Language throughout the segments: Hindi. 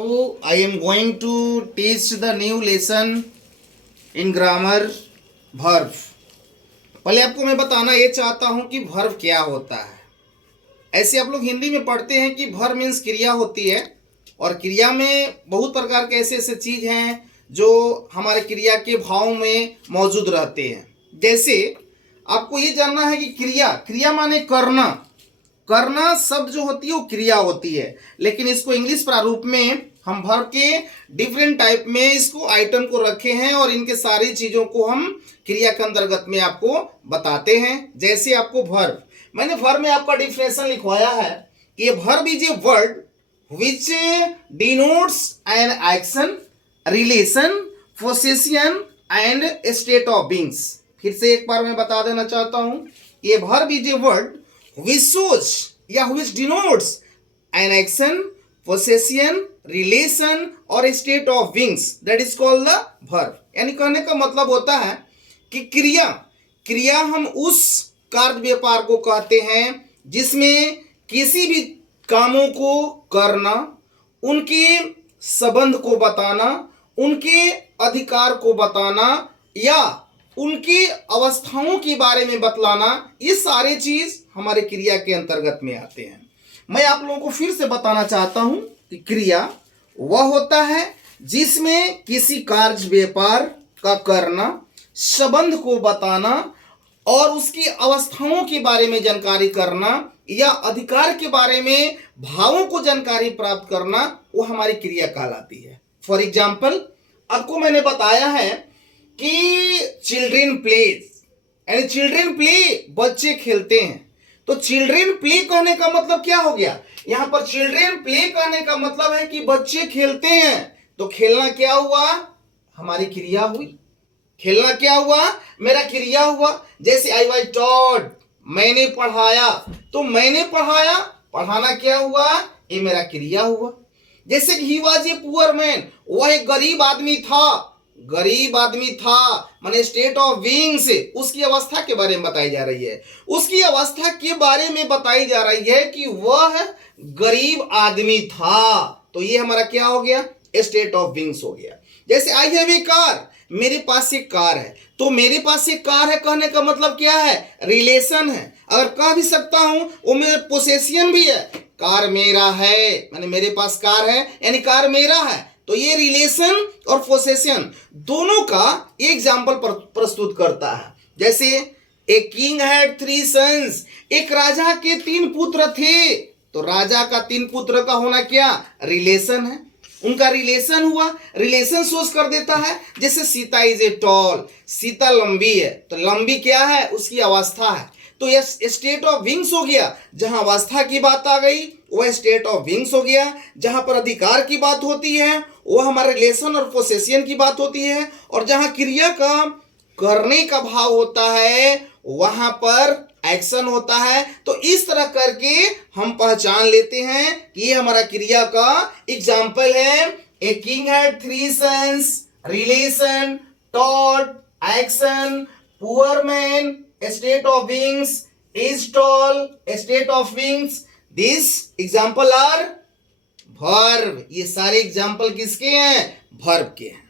Now I am going to teach the new lesson in grammar verb. पहले आपको मैं बताना ये चाहता हूँ कि verb क्या होता है। ऐसे आप लोग हिंदी में पढ़ते हैं कि verb मीन्स क्रिया होती है, और क्रिया में बहुत प्रकार के ऐसे ऐसे चीज़ हैं जो हमारे क्रिया के भाव में मौजूद रहते हैं। जैसे आपको ये जानना है कि क्रिया माने करना। करना शब्द जो होती है वो क्रिया होती है, लेकिन इसको इंग्लिश प्रारूप में हम वर्ब के डिफरेंट टाइप में इसको आइटम को रखे हैं और इनके सारी चीज़ों को हम क्रिया के अंतर्गत में आपको बताते हैं। जैसे आपको वर्ब, मैंने वर्ब में आपका डिफिनेशन लिखवाया है कि ये verb is a word which denotes an action, relation, possession and state of beings. फिर से एक बार मैं बता देना चाहता हूं, ये verb is a word which shows या which denotes an action, possession, relation और state of beings, that is called the verb. यानी कहने का मतलब होता है कि क्रिया हम उस कार्य व्यापार को कहते हैं जिसमें किसी भी कामों को करना, उनके संबंध को बताना, उनके अधिकार को बताना या उनकी अवस्थाओं के बारे में बतलाना, ये सारे चीज हमारे क्रिया के अंतर्गत में आते हैं। मैं आप लोगों को फिर से बताना चाहता हूं कि क्रिया वह होता है जिसमें किसी कार्य व्यापार का करना, संबंध को बताना और उसकी अवस्थाओं के बारे में जानकारी करना या अधिकार के बारे में भावों को जानकारी प्राप्त करना, वो हमारी क्रिया कहलाती है। फॉर एग्जाम्पल, आपको मैंने बताया है कि चिल्ड्रेन प्लेज, यानी चिल्ड्रेन प्ले, बच्चे खेलते हैं। तो चिल्ड्रेन प्ले कहने का मतलब क्या हो गया? यहां पर चिल्ड्रेन प्ले कहने का मतलब है कि बच्चे खेलते हैं। तो खेलना क्या हुआ? हमारी क्रिया हुई। खेलना क्या हुआ? मेरा क्रिया हुआ। जैसे आई वाज टॉट, मैंने पढ़ाया, तो मैंने पढ़ाया, पढ़ाना क्या हुआ? ये मेरा क्रिया हुआ। जैसे कि he was a poor man, वह एक गरीब आदमी था। गरीब आदमी था माने स्टेट ऑफ बीइंग से उसकी अवस्था के बारे में बताई जा रही है। उसकी अवस्था के बारे में बताई जा रही है कि वह गरीब आदमी था। तो ये हमारा क्या हो गया? स्टेट ऑफ बीइंग्स हो गया। जैसे आई हैव ए कार, मेरे पास एक कार है। तो मेरे पास एक कार है कहने का मतलब क्या है? रिलेशन है। अगर कह भी सकता हूं वो मेरे पोसेशन भी है। कार मेरा है माने मेरे पास कार है यानी कार मेरा है। तो ये रिलेशन और पोसेशन दोनों का एग्जाम्पल प्रस्तुत करता है। जैसे ए किंग हैड 3 सन्स, एक राजा के 3 पुत्र थे। तो राजा का 3 पुत्र का होना क्या? रिलेशन है। उनका रिलेशन हुआ, रिलेशन सोच कर देता है। जैसे Sita is a tall, Sita लंबी है। तो लंबी क्या है? उसकी अवस्था है। तो यह स्टेट ऑफ बीइंग्स हो गया। जहां अवस्था की बात आ गई वह स्टेट ऑफ बीइंग्स हो गया। जहां पर अधिकार की बात होती है वह हमारे रिलेशन और पोसेशन की बात होती है। और जहां क्रिया का करने का भाव होता है वहां पर एक्शन होता है। तो इस तरह करके हम पहचान लेते हैं कि ये हमारा क्रिया का एग्जाम्पल है। A king had 3 sons, relation, thought, action, poor man, state of beings, is tall, state of beings. This example are verb. ये सारे एग्जाम्पल किसके हैं? वर्ब के हैं।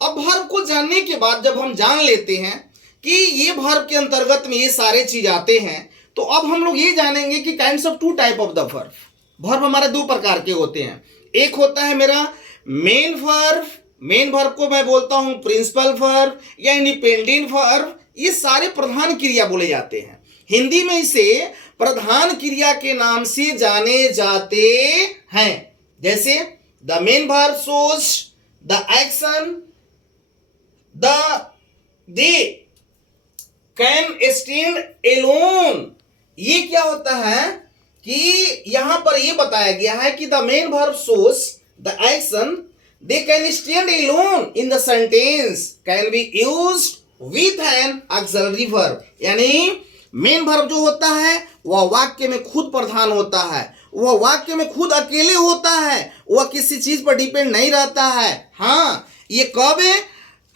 अब वर्ब को जानने के बाद जब हम जान लेते हैं कि ये वर्ब के अंतर्गत में ये सारे चीज आते हैं, तो अब हम लोग ये जानेंगे कि kinds of 2 type of the verb. Verb हमारे 2 प्रकार के होते हैं। एक होता है मेरा मेन वर्ब। मेन वर्ब को मैं बोलता हूं प्रिंसिपल वर्ब या इंडिपेंडेंट वर्ब। ये सारे प्रधान क्रिया बोले जाते हैं। हिंदी में इसे प्रधान क्रिया के नाम से जाने जाते हैं। जैसे the main verb shows the action, they can stand alone. ये क्या होता है कि यहां पर ये बताया गया है कि the main verb shows the action, they can stand alone in the sentence can be used with an auxiliary verb. यानी मेन वर्ब जो होता है वह वाक्य में खुद प्रधान होता है, वह वाक्य में खुद अकेले होता है, वह किसी चीज पर डिपेंड नहीं रहता है। हाँ, ये कब है?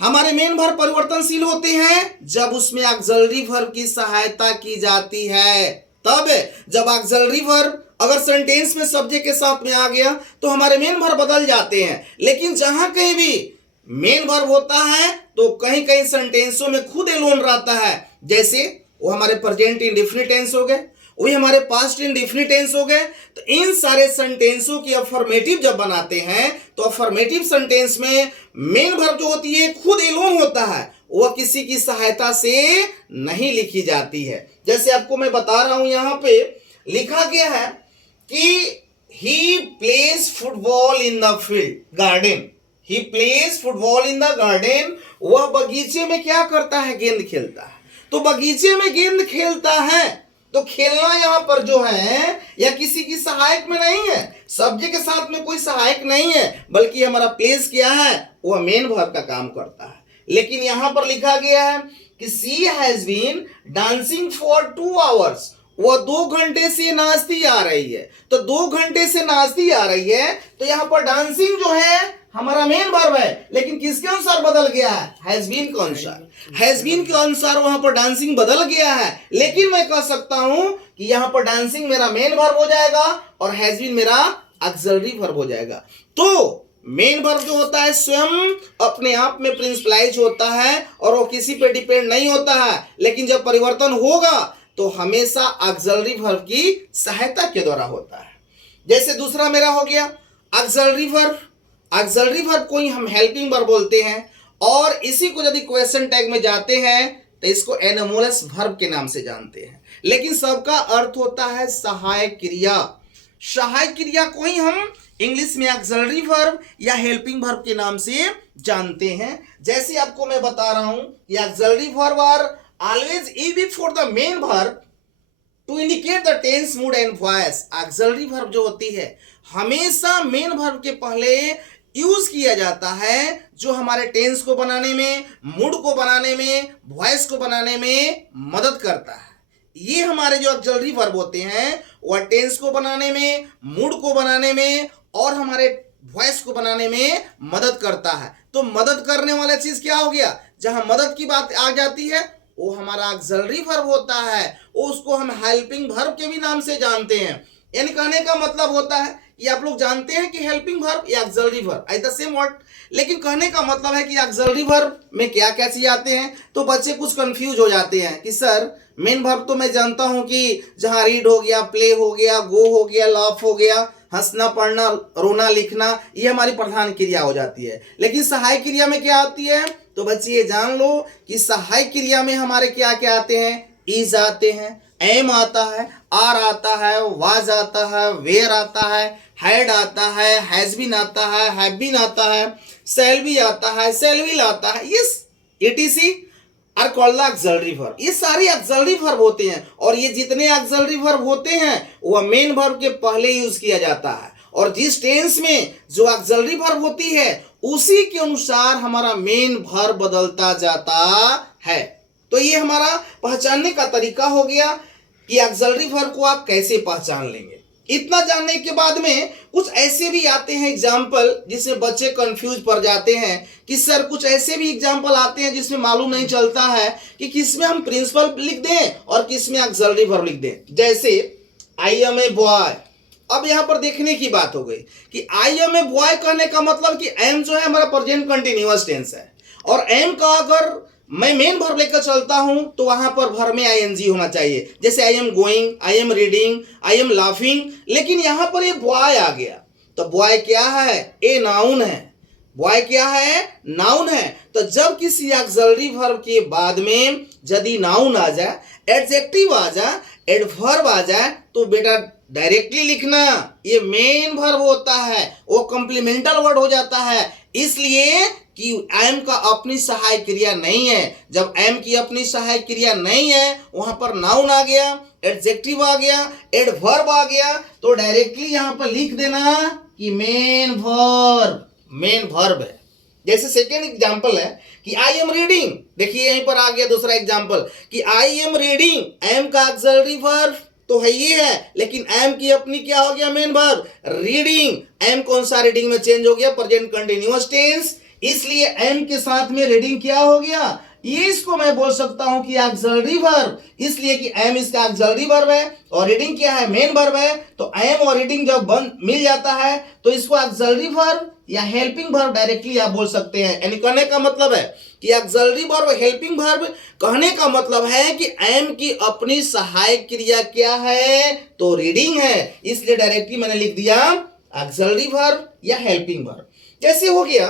हमारे मेन वर्ब परिवर्तनशील होते हैं जब उसमें ऑक्सिलरी वर्ब की सहायता की जाती है। तब जब ऑक्सिलरी वर्ब अगर सेंटेंस में सब्जेक्ट के साथ में आ गया तो हमारे मेन वर्ब बदल जाते हैं। लेकिन जहां कहीं भी मेन वर्ब होता है तो कहीं कहीं सेंटेंसों में खुद एलोन रहता है। जैसे वो हमारे प्रेजेंट इंडेफिनिट टेंस हो गए, वही हमारे पास्ट इंडेफिनिट टेंस हो गए। तो इन सारे सेंटेंसों की अफर्मेटिव जब बनाते हैं तो अफर्मेटिव सेंटेंस में मेन वर्ब जो होती है खुद एलोन होता है, वह किसी की सहायता से नहीं लिखी जाती है। जैसे आपको मैं बता रहा हूं, यहां पे लिखा गया है कि he plays football in the field garden. He plays football in the garden, वह बगीचे में क्या करता है? गेंद खेलता है। तो बगीचे में गेंद खेलता है तो खेलना यहां पर जो है या किसी की सहायक में नहीं है, सब्जेक्ट के साथ में कोई सहायक नहीं है, बल्कि हमारा प्लेस क्या है? वह मेन वर्ब का काम करता है। लेकिन यहां पर लिखा गया है कि she has been dancing for 2 hours, वह 2 घंटे से नाचती आ रही है। तो 2 घंटे से नाचती आ रही है तो यहां पर डांसिंग जो है हमारा मेन वर्ब है, लेकिन किसके अनुसार बदल गया है? हैज बीन के अनुसार। हैज बीन के अनुसार वहां पर डांसिंग बदल गया है। लेकिन मैं कह सकता हूं कि यहां पर डांसिंग मेरा मेन वर्ब हो जाएगा और हैज बीन मेरा ऑक्सिलरी वर्ब हो जाएगा। तो मेन वर्ब जो होता है स्वयं अपने आप में प्रिंसिपलाइज होता है और वो किसी पे डिपेंड नहीं होता है। लेकिन जब परिवर्तन होगा तो हमेशा ऑक्सिलरी वर्ब की सहायता के द्वारा होता है। जैसे दूसरा मेरा हो गया ऑक्सिलरी वर्ब। ऑक्सिलरी वर्ब को ही हम हेल्पिंग वर्ब बोलते हैं और इसी को यदि क्वेश्चन टैग में जाते हैं तो इसको एनोमलस वर्ब के नाम से जानते हैं। लेकिन सबका अर्थ होता है सहायक क्रिया। सहायक क्रिया को ही हम इंग्लिश में ऑक्सिलरी वर्ब या हेल्पिंग वर्ब के नाम से जानते हैं। जैसे आपको मैं बता रहा हूं कि ऑक्सिलरी वर्ब आर ऑलवेज ई before the main verb to indicate the tense, mood and voice. Auxiliary verb जो होती है हमेशा मेन वर्ब के पहले यूज किया जाता है, जो हमारे टेंस को बनाने में, मूड को बनाने में, वॉइस को बनाने में मदद करता है। ये हमारे जो ऑक्सिलरी वर्ब होते हैं वह टेंस को बनाने में, मूड को बनाने में और हमारे वॉइस को बनाने में मदद करता है। तो मदद करने वाला चीज क्या हो गया? जहां मदद की बात आ जाती है वो हमारा ऑक्सिलरी वर्ब होता है, उसको हम हेल्पिंग वर्ब के भी नाम से जानते हैं। यानी कहने का मतलब होता है ये आप लोग जानते हैं कि हेल्पिंग वर्ब या auxiliary verb I the same word, लेकिन कहने का मतलब है कि ऑक्सिलरी वर्ब में क्या क्या चीज आते हैं। तो बच्चे कुछ कंफ्यूज हो जाते हैं कि सर मेन वर्ब तो मैं जानता हूं कि जहां रीड हो गया, प्ले हो गया, गो हो गया, लाफ हो गया, हंसना, पढ़ना, रोना, लिखना, ये हमारी प्रधान क्रिया हो जाती है। लेकिन सहायक क्रिया में क्या आती है? तो बच्चे ये जान लो कि सहायक क्रिया में हमारे क्या क्या आते हैं? इज आते हैं, एम आता है, आर आता है, वाज आता है, वेयर आता है, हैड आता है, हैज बीन आता है, हैव बीन आता है, शैल बी आता है, शैल विल आता है। Yes, etc are called the auxiliary verb. ये सारे ऑक्सिलरी वर्ब होते हैं और ये जितने ऑक्सिलरी वर्ब होते हैं वह मेन वर्ब के पहले यूज किया जाता है और जिस टेंस में जो ऑक्सिलरी वर्ब होती है उसी के अनुसार हमारा मेन वर्ब बदलता जाता है। तो ये हमारा पहचानने का तरीका हो गया कि ऑक्सिलरी वर्ब को आप कैसे पहचान लेंगे। इतना जानने के बाद में कुछ ऐसे भी आते हैं एग्जाम्पल जिसमें बच्चे कंफ्यूज पड़ जाते हैं कि सर कुछ ऐसे भी एग्जाम्पल आते हैं जिसमें मालूम नहीं चलता है कि किसमें हम प्रिंसिपल लिख दें और किसमें ऑक्सिलरी वर्ब लिख दें। जैसे आई एम ए बॉय। अब यहां पर देखने की बात हो गई कि आई एम ए बॉय कहने का मतलब कि एम जो है हमारा प्रेजेंट कंटिन्यूअस टेंस है और एम का अगर मैं मेन वर्ब लेकर चलता हूं तो वहां पर वर्ब में आईएनजी होना चाहिए। जैसे I am going, I am reading, I am laughing. लेकिन यहां पर ये बॉय आ गया तो बॉय क्या है? ए नाउन है। बॉय क्या है? नाउन है। तो जब किसी ऑक्सिलरी वर्ब के बाद में यदि नाउन आ जाए, एडजेक्टिव आ जाए, एडवर्ब आ जाए तो बेटा डायरेक्टली लिखना ये मेन वर्ब होता है, वो कॉम्प्लीमेंटल वर्ड हो जाता है। इसलिए कि एम का अपनी सहायक क्रिया नहीं है। जब एम की अपनी सहायक क्रिया नहीं है वहां पर नाउन आ गया, एडजेक्टिव आ गया, एडवर्ब आ गया तो डायरेक्टली यहां पर लिख देना कि मेन वर्ब है। जैसे सेकेंड एग्जांपल है कि आई एम रीडिंग। देखिए यहीं पर आ गया दूसरा एग्जांपल कि आई एम रीडिंग, एम का ऑक्सिलरी वर्ब तो है ये है, लेकिन एम की अपनी क्या हो गया? Main verb. रीडिंग, एम कौन सा रीडिंग में चेंज हो गया? Present continuous tense. इसलिए एम के साथ में रीडिंग क्या हो गया? ये इसको मैं बोल सकता हूं कि ऑक्सिलरी वर्ब, इसलिए कि एम इसका ऑक्सिलरी वर्ब है और रीडिंग क्या है, मेन वर्ब है। तो एम और रीडिंग जब बन मिल जाता है तो इसको ऑक्सिलरी वर्ब या हेल्पिंग वर्ब डायरेक्टली आप बोल सकते हैं। यानी कहने का मतलब है कि ऑक्सिलरी वर्ब हेल्पिंग वर्ब, कहने का मतलब है कि एम की अपनी सहायक क्रिया क्या है, तो रीडिंग है, इसलिए डायरेक्टली मैंने लिख दिया ऑक्सिलरी वर्ब या हेल्पिंग वर्ब। जैसे हो गया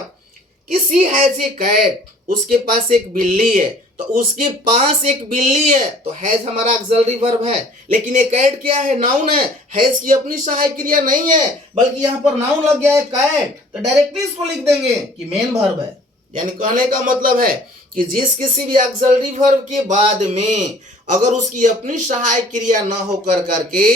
कि सी हैज ए कैट, उसके पास एक बिल्ली है, तो उसके पास एक बिल्ली है तो हैज हमारा ऑक्सिलरी वर्ब है। लेकिन ये कैट क्या है, नाउन है, हैज की अपनी सहायक क्रिया नहीं है बल्कि यहां पर नाउन लग गया है कैट, तो डायरेक्टली इसको लिख देंगे कि मेन वर्ब है। यानी कहने का मतलब है कि जिस किसी भी ऑक्सिलरी वर्ब के बाद में अगर उसकी अपनी सहायक क्रिया ना होकर करके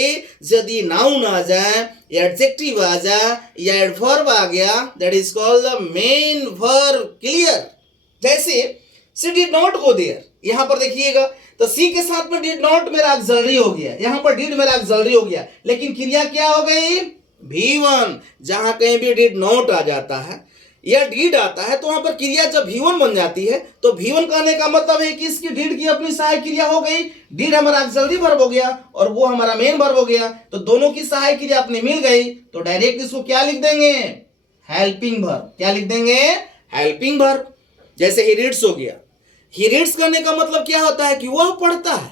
यदि नाउन आ जाए, एडजेक्टिव आ जाए या एडवर्ब आ गया, that is called the main verb. Clear? जैसे सी डिड नॉट गो देयर, यहां पर देखिएगा तो सी के साथ में डिड नॉट मेरा ऑक्सिलरी हो गया, यहां पर डिड मेरा ऑक्सिलरी हो गया, लेकिन क्रिया क्या हो गई, V1। जहां कहीं भी डिड नॉट आ जाता है या डीड आता है तो वहां पर क्रिया जब V1 बन जाती है तो V1 कहने का मतलब है कि इसकी डीड की अपनी सहायक क्रिया हो गई, डीड हमारा ऑक्सिलरी वर्ब हो गया और वो हमारा मेन वर्ब हो गया, तो दोनों की सहायक क्रिया अपनी मिल गई, तो डायरेक्ट इसको क्या लिख देंगे, हेल्पिंग वर्ब। क्या लिख देंगे, हेल्पिंग वर्ब। जैसे ही रीड्स हो गया, ही रीड्स करने का मतलब क्या होता है कि वह पढ़ता है,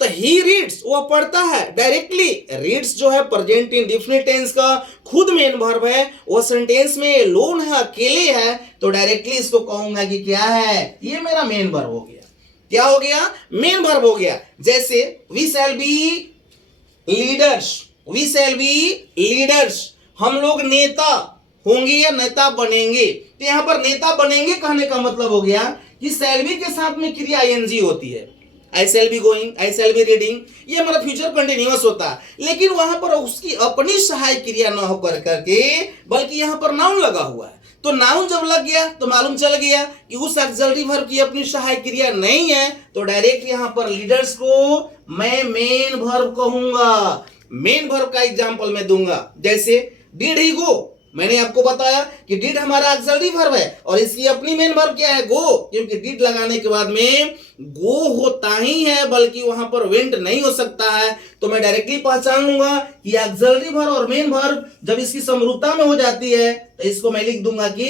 तो ही रीड्स वह पढ़ता है, डायरेक्टली रीड्स जो है प्रेजेंट इंडेफिनिट टेंस का खुद मेन वर्ब है, वो सेंटेंस में लोन है, अकेले है, तो डायरेक्टली इसको कहूंगा कि क्या है, ये मेरा मेन वर्ब हो गया। क्या हो गया, मेन वर्ब हो गया। जैसे we shall be leaders, we shall be leaders, हम लोग नेता होंगे या नेता बनेंगे, तो यहां पर नेता बनेंगे कहने का मतलब हो गया कि शैल बी के साथ में क्रिया ing होती है, I shall be going, I shall be reading, ये हमारा फ्यूचर कंटिन्यूअस होता है, लेकिन वहां पर उसकी अपनी सहायक क्रिया न होकर करके बल्कि यहां पर नाउन लगा हुआ है, तो नाउन जब लग गया तो मालूम चल गया कि उस ऑक्सिलरी वर्ब की अपनी सहायक क्रिया नहीं है, तो डायरेक्ट यहां पर लीडर्स को मैं मेन वर्ब कहूंगा, मेन वर्ब का एग्जांपल मैं दूंगा। जैसे डिड ही गो, मैंने आपको बताया कि डिड हमारा ऑक्सिलरी वर्ब है और इसकी अपनी मेन वर्ब क्या है, गो, क्योंकि डिड लगाने के बाद में गो होता ही है बल्कि वहां पर वेंट नहीं हो सकता है, तो मैं डायरेक्टली पहचान लूंगा कि ऑक्सिलरी वर्ब और मेन वर्ब जब इसकी समरूपता में हो जाती है तो इसको मैं लिख दूंगा कि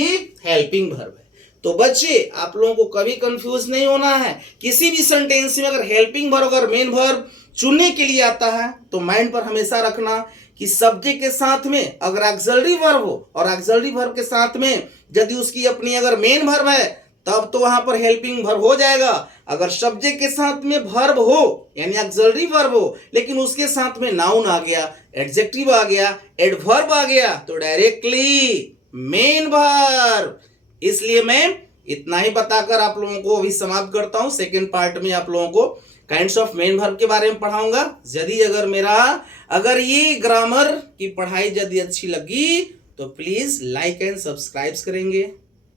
हेल्पिंग वर्ब है। तो बच्चे आप लोगों को कभी कंफ्यूज नहीं होना है, किसी भी सेंटेंस में अगर हेल्पिंग वर्ब और मेन वर्ब चुनने के लिए आता है तो माइंड पर हमेशा रखना कि सब्जेक्ट के साथ में अगर ऑक्सिलरी वर्ब हो और ऑक्सिलरी वर्ब के साथ में यदि उसकी अपनी अगर मेन वर्ब है तब तो वहां पर हेल्पिंग वर्ब हो जाएगा। अगर सब्जेक्ट के साथ में वर्ब हो यानी ऑक्सिलरी वर्ब हो लेकिन उसके साथ में नाउन आ गया, एडजेक्टिव आ गया, एडवर्ब आ गया, तो डायरेक्टली मेन वर्ब। इसलिए मैं इतना ही बताकर आप लोगों को अभी समाप्त करता हूं। सेकेंड पार्ट में आप लोगों को काइंड्स ऑफ मेन वर्ब के बारे में पढ़ाऊंगा। यदि अगर ये ग्रामर की पढ़ाई यदि अच्छी लगी तो प्लीज लाइक एंड सब्सक्राइब करेंगे।